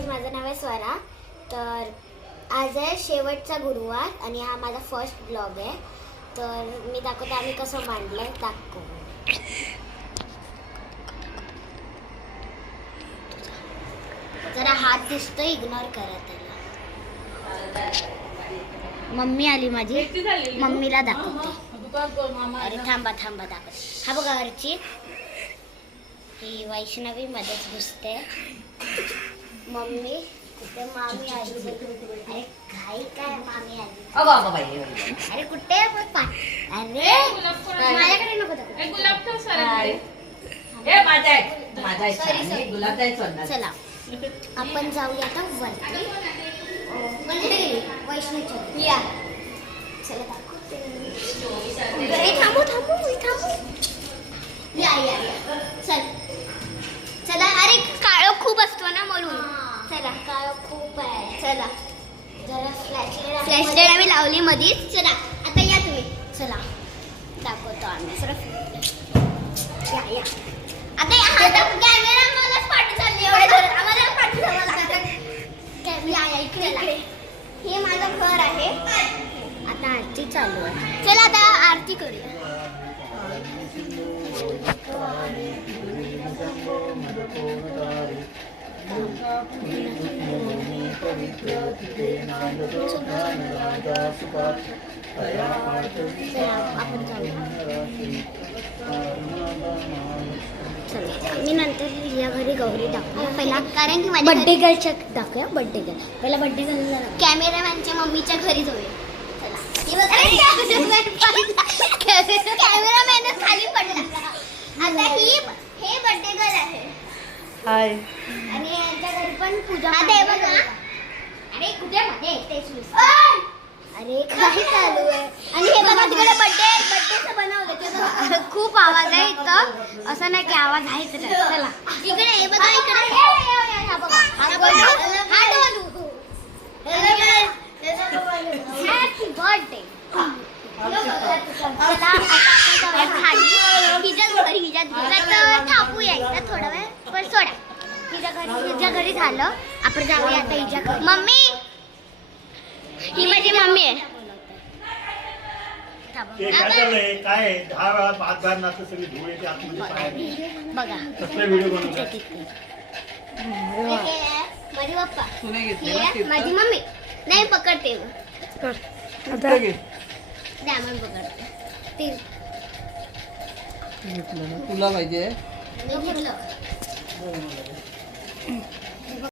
Guys, माझं नाव आहे स्वरा. तर आज आहे शेवटचा गुरुवार आणि हा माझा फर्स्ट ब्लॉग आहे. तर मी दाखवते आम्ही कसं मांडलं आहे. दाखव. जरा हात दिसतो, इग्नोर करा त्याला. मम्मी आली माझी, मम्मीला दाखवते. अरे थांबा दाखवते. हा बघा घरची, ही वैष्णवी मध्येच घुसते. मम्मी कुठे, मामी आली. अरे घाई काय, मामी आली. अरे कुठे, अरे माझ्याकडे नको चला आपण जाऊया आता वरती. वैष्णवी या, चला दाखवते. थांबू या चल चला. अरे काळो खूप असतो ना म्हणून. चला काळो खूप आहे. चला जरा फ्लॅशलाईट आम्ही लावली मधीच. चला आता या तुम्ही. चला दाखवतो आम्ही. या आता कॅमेरा मलाच पाठी चालली. आम्हाला पाठी इकडे. हे माझं घर आहे. आता आरती चालू आहे. चला आता आरती करूया. मी नंतर या घरी गौरी दाखवूया पहिला, कारण की माझ्या बड्डे गर्लच्या दाखवूया. बड्डे गर्ल पहिला. बड्डे गर्ल कॅमेरामॅनच्या मम्मीच्या घरी जाऊया. कॅमेरामॅन खाली पडला. आता हे बड्डे गर्ल आहे. हाय. आणि यांच्या घरी पण पूजा. आता बघा. अरे कुठे मध्ये अरे काय चालू आहे. आणि हे बघा तिकडे बड्डेचं बनवलं. खूप आवाज आहे इथं. असं नाही की आवाज आहेच. चला इकडे हे बघा. इकडे हॅपी बर्थडे. थांबूया इथं थोडा वेळ, पण सोडा. हिच्या घरी झालं. आपण जाऊया आता हिच्या घरी. मम्मी, ही माझी मम्मी आहे. काय 10 वेळा 5 बार नाचत सगळी धूळ येते आतमध्ये. बघा कसले व्हिडिओ बनवतात. माझी पप्पा, माझी मम्मी. नाही पकडते द्या मग पकडते. तुला पाहिजे मी घेतलं.